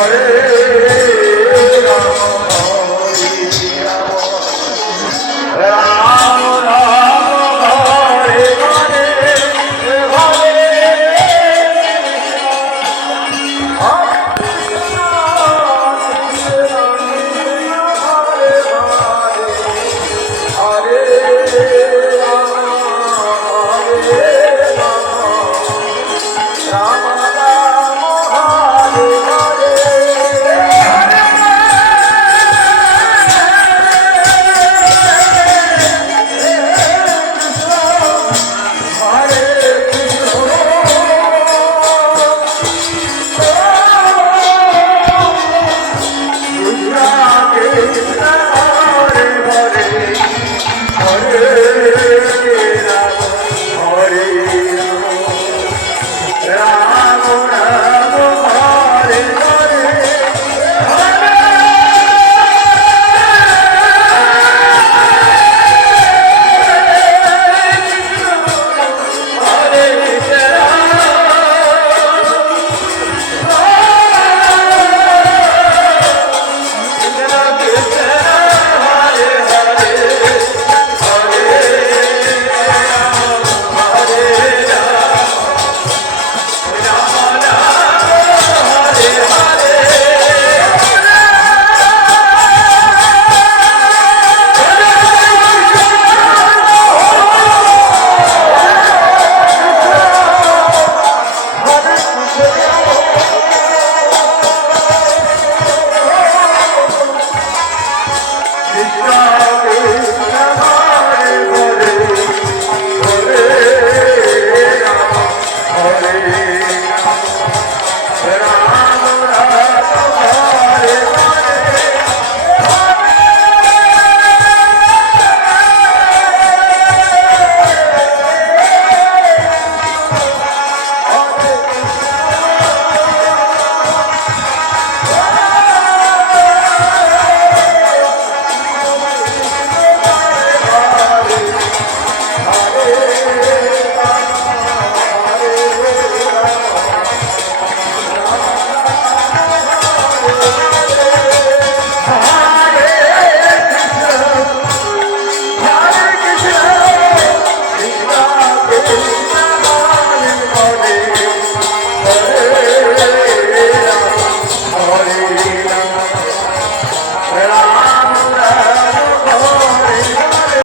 Hare